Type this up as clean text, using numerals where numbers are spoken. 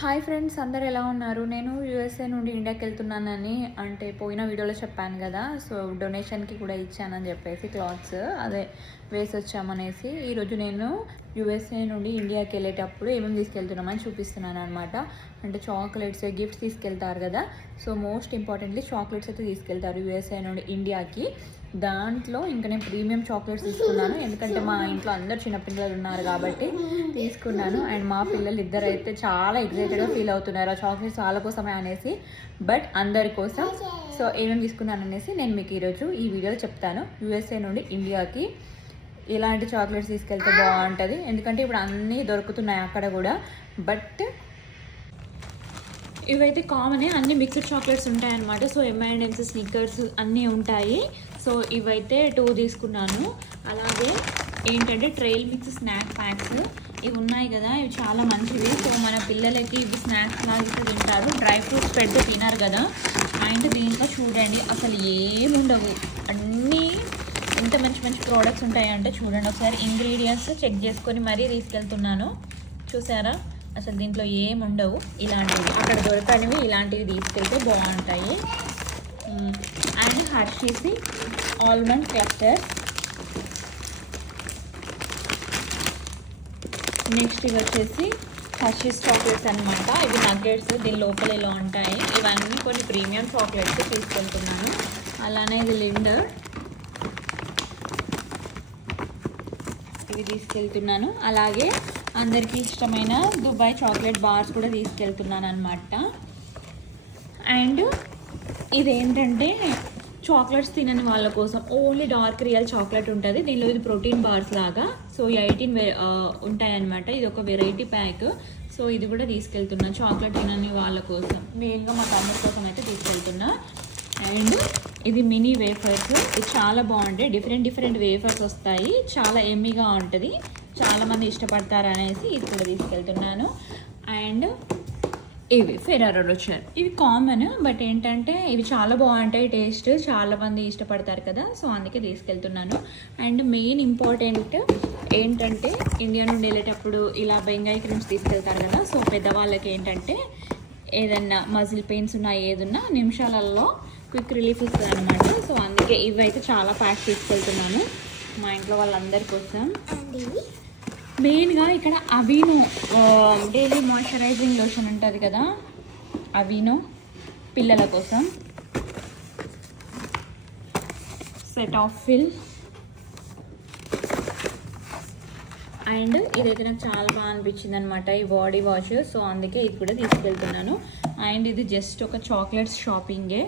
Hi friends, అందరు ఎలా ఉన్నారు? నేను యూఎస్ఏ నుండి ఇండియాకి వెళ్తున్నానని అంటే పోయిన వీడియోలో చెప్పాను కదా. సో డొనేషన్కి కూడా ఇచ్చానని చెప్పేసి క్లాత్స్ అదే వేసి వచ్చామనేసి ఈరోజు నేను యూఎస్ఏ నుండి ఇండియాకి వెళ్ళేటప్పుడు ఏమేమి తీసుకెళ్తున్నామని చూపిస్తున్నాను అనమాట. అంటే చాక్లెట్స్, గిఫ్ట్స్ తీసుకెళ్తారు కదా. సో మోస్ట్ ఇంపార్టెంట్లీ చాక్లెట్స్ అయితే తీసుకెళ్తారు యూఎస్ఏ నుండి ఇండియాకి. దాంట్లో ఇంకా నేను ప్రీమియం చాక్లెట్స్ తీసుకున్నాను, ఎందుకంటే మా ఇంట్లో అందరు చిన్నపిల్లలు ఉన్నారు కాబట్టి తీసుకున్నాను. అండ్ మా పిల్లలు ఇద్దరు అయితే చాలా ఎక్సైటెడ్గా ఫీల్ అవుతున్నారు ఆ చాక్లెట్స్ వాళ్ళ కోసమే అనేసి, బట్ అందరి కోసం. సో ఏమేమి తీసుకున్నాను అనేసి నేను మీకు ఈరోజు ఈ వీడియోలో చెప్తాను. యూఎస్ఏ నుండి ఇండియాకి ఎలాంటి చాక్లెట్స్ తీసుకెళ్తే బాగుంటుంది, ఎందుకంటే ఇప్పుడు అన్నీ దొరుకుతున్నాయి అక్కడ కూడా. బట్ ఇవైతే కామనే, అన్ని మిక్స్డ్ చాక్లెట్స్ ఉంటాయన్నమాట. సో M&M's, స్నిక్కర్స్ అన్నీ ఉంటాయి. సో ఇవైతే 2 తీసుకున్నాను. అలాగే ఏంటంటే ట్రైల్ మిక్స్ స్నాక్ ప్యాక్స్ ఇవి ఉన్నాయి కదా, ఇవి చాలా మంచివి. సో మన పిల్లలకి ఇవి స్నాక్స్ లాగా తింటారు, డ్రై ఫ్రూట్స్ పెడితే తినరు కదా. అండ్ దీంట్లో చూడండి అసలు ఏముండవు, అన్నీ ఎంత మంచి మంచి ప్రోడక్ట్స్ ఉంటాయంటే చూడండి ఒకసారి. ఇంగ్రీడియంట్స్ చెక్ చేసుకొని మరీ తీసుకెళ్తున్నాను, చూసారా? అసలు దీంట్లో ఏముండవు, ఇలాంటివి అక్కడ దొరకనివి ఇలాంటివి తీసుకెళ్తే బాగుంటాయి. And Hershey's almond clusters. Next ఇవి వచ్చేసి హర్షీస్ చాక్లెట్స్ అనమాట. ఇవి నగ్గెట్స్, దీని లోపల ఇలా ఉంటాయి. ఇవన్నీ కొన్ని ప్రీమియం చాక్లెట్స్ తీసుకెళ్తున్నాను. అలానే ఇది లిండర్, ఇవి తీసుకెళ్తున్నాను. అలాగే అందరికీ ఇష్టమైన దుబాయ్ చాక్లెట్ బార్స్ కూడా తీసుకెళ్తున్నాను అనమాట. అండ్ ఇదేంటంటే చాక్లెట్స్ తినని వాళ్ళ కోసం ఓన్లీ డార్క్ రియల్ చాక్లెట్ ఉంటుంది దీనిలో. ఇది ప్రోటీన్ బార్స్ లాగా. సో 18 ఉంటాయన్నమాట. ఇది ఒక వెరైటీ ప్యాక్. సో ఇది కూడా తీసుకెళ్తున్నా చాక్లెట్ తినని వాళ్ళ కోసం, మెయిన్గా మా తమ్ముడి కోసం అయితే తీసుకెళ్తున్నా. అండ్ ఇది మినీ వేఫర్స్, ఇది చాలా బాగుంటాయి. డిఫరెంట్ వేఫర్స్ వస్తాయి, చాలా ఎమ్మీగా ఉంటుంది, చాలామంది ఇష్టపడతారు అనేసి ఇది కూడా తీసుకెళ్తున్నాను. అండ్ ఇవి ఫెరారో రోచర్, ఇవి కామన్, బట్ ఏంటంటే ఇవి చాలా బాగుంటాయి టేస్ట్, చాలామంది ఇష్టపడతారు కదా. సో అందుకే తీసుకెళ్తున్నాను. అండ్ మెయిన్ ఇంపార్టెంట్ ఏంటంటే ఇండియా నుండి వెళ్ళేటప్పుడు ఇలా బెంగాయి క్రీమ్స్ తీసుకెళ్తారు కదా. సో పెద్దవాళ్ళకి ఏంటంటే ఏదన్నా మజిల్ పెయిన్స్ ఉన్నా ఏదున్నా నిమిషాలలో క్విక్ రిలీఫ్ ఇస్తుంది అనమాట. సో అందుకే ఇవి అయితే చాలా ప్యాక్ తీసుకెళ్తున్నాను మా ఇంట్లో వాళ్ళందరి కోసం. మెయిన్గా ఇక్కడ అవీనో డైలీ మాయిశ్చరైజింగ్ లోషన్ ఉంటుంది కదా, అవీనో పిల్లల కోసం. Set of fill. అండ్ ఇదైతే నాకు చాలా బాగా అనిపించింది అనమాట, ఈ బాడీ వాష్. సో అందుకే ఇది కూడా తీసుకెళ్తున్నాను. అండ్ ఇది జస్ట్ ఒక చాక్లెట్స్ షాపింగే.